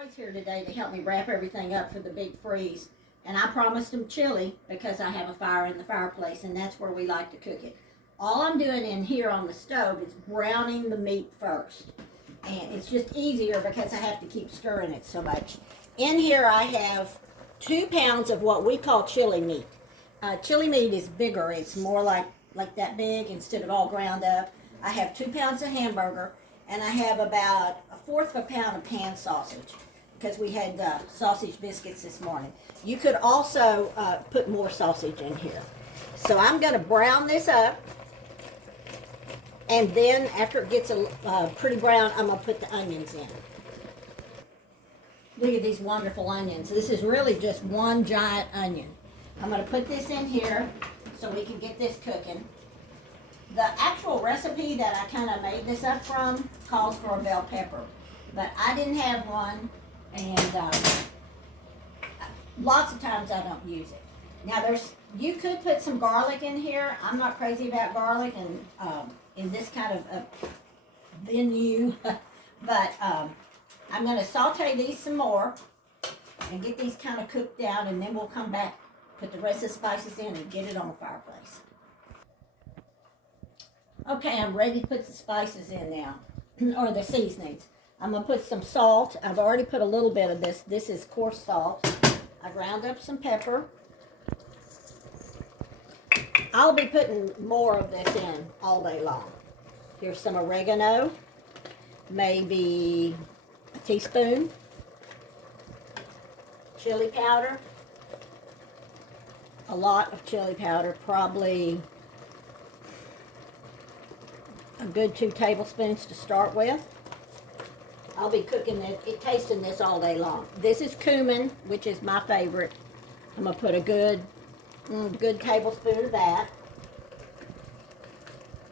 boys here today to help me wrap everything up for the big freeze. And I promised them chili because I have a fire in the fireplace, and that's where we like to cook it. All I'm doing in here on the stove is browning the meat first. And it's just easier because I have to keep stirring it so much. In here I have 2 pounds of what we call chili meat. Chili meat is bigger. It's more like that big instead of all ground up. I have 2 pounds of hamburger, and I have about 1/4 of a pound of pan sausage because we had sausage biscuits this morning. You could also put more sausage in here. So I'm going to brown this up, and then after it gets pretty brown, I'm going to put the onions in. Look at these wonderful onions. This is really just one giant onion. I'm going to put this in here so we can get this cooking. The actual recipe that I kind of made this up from calls for a bell pepper, but I didn't have one, and lots of times I don't use it. Now you could put some garlic in here. I'm not crazy about garlic and in this kind of venue, but I'm going to saute these some more and get these kind of cooked down, and then we'll come back, put the rest of the spices in, and get it on the fireplace. Okay, I'm ready to put the spices in now, or the seasonings. I'm going to put some salt. I've already put a little bit of this. This is coarse salt. I ground up some pepper. I'll be putting more of this in all day long. Here's some oregano, maybe a teaspoon. Chili powder, a lot of chili powder, probably a good 2 tablespoons to start with. I'll be cooking it, tasting this all day long. This is cumin, which is my favorite. I'm gonna put a good tablespoon of that.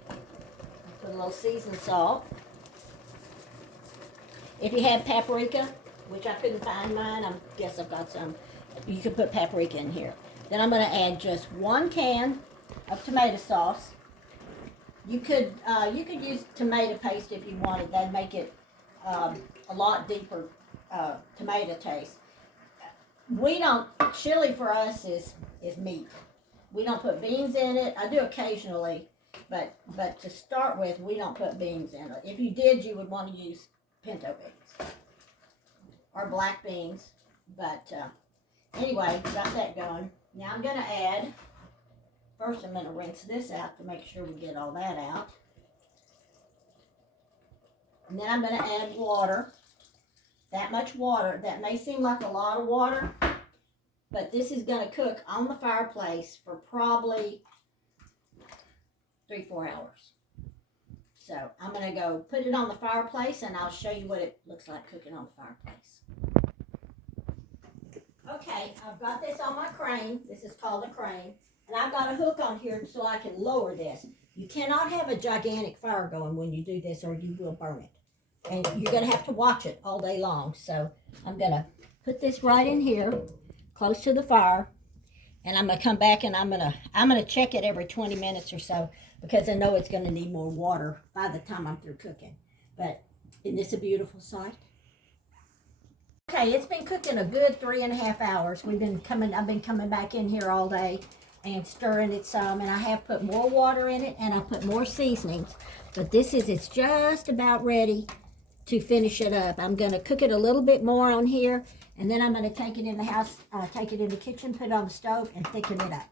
Put a little seasoned salt. If you have paprika, which I couldn't find mine, I guess I've got some, you could put paprika in here. Then I'm going to add just 1 can of tomato sauce. You could use tomato paste if you wanted. That'd make it a lot deeper tomato taste. Chili for us is meat. We don't put beans in it. I do occasionally, but to start with, we don't put beans in it. If you did, you would want to use pinto beans or black beans. But anyway, got that going. Now I'm going to add, first I'm going to rinse this out to make sure we get all that out. And then I'm going to add water. That much water. That may seem like a lot of water, but this is going to cook on the fireplace for probably 3-4 hours. So I'm going to go put it on the fireplace, and I'll show you what it looks like cooking on the fireplace. Okay, I've got this on my crane. This is called a crane. And I've got a hook on here so I can lower this. You cannot have a gigantic fire going when you do this, or you will burn it. And you're going to have to watch it all day long. So I'm going to put this right in here, close to the fire. And I'm going to come back, and I'm going to check it every 20 minutes or so, because I know it's going to need more water by the time I'm through cooking. But isn't this a beautiful sight? Okay, it's been cooking a good 3.5 hours. I've been coming back in here all day and stirring it some, and I have put more water in it, and I put more seasonings. But it's just about ready to finish it up. I'm going to cook it a little bit more on here, and then I'm going to take it in the house, take it in the kitchen, put it on the stove, and thicken it up.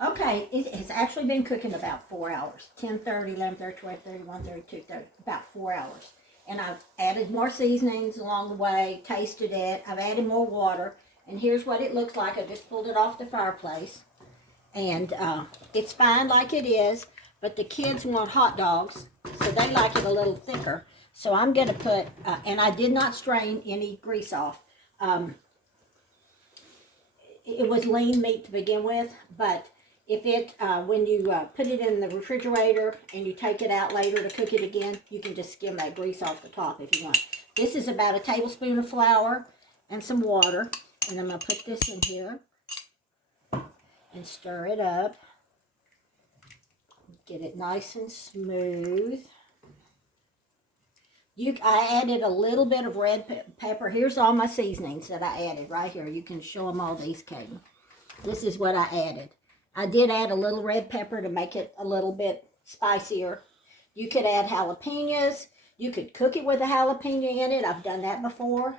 Okay, it's actually been cooking about 4 hours. 10:30, 11:30, 12:30, 1:30, 2:30, about 4 hours. And I've added more seasonings along the way, tasted it. I've added more water. And here's what it looks like. I just pulled it off the fireplace. And it's fine like it is. But the kids want hot dogs, so they like it a little thicker. So I'm going to put, and I did not strain any grease off. It was lean meat to begin with. But if when you put it in the refrigerator and you take it out later to cook it again, you can just skim that grease off the top if you want. This is about a tablespoon of flour and some water. And I'm going to put this in here and stir it up. Get it nice and smooth. I added a little bit of red pepper. Here's all my seasonings that I added right here. You can show them all these, Katie. This is what I added. I did add a little red pepper to make it a little bit spicier. You could add jalapenos. You could cook it with a jalapeno in it. I've done that before.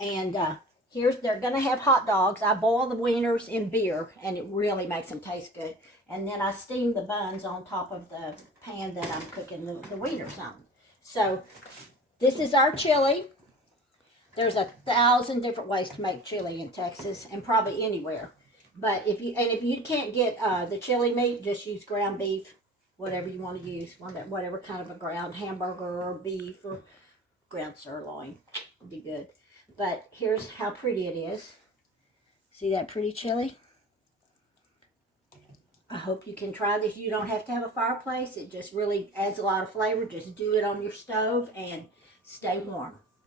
And they're going to have hot dogs. I boil the wieners in beer, and it really makes them taste good. And then I steam the buns on top of the pan that I'm cooking the wieners on. So this is our chili. There's 1,000 different ways to make chili in Texas, and probably anywhere. But if you can't get the chili meat, just use ground beef, whatever you want to use, whatever kind of a ground hamburger or beef or ground sirloin would be good. But here's how pretty it is. See that pretty chili? I hope you can try this. You don't have to have a fireplace. It just really adds a lot of flavor. Just do it on your stove and stay warm.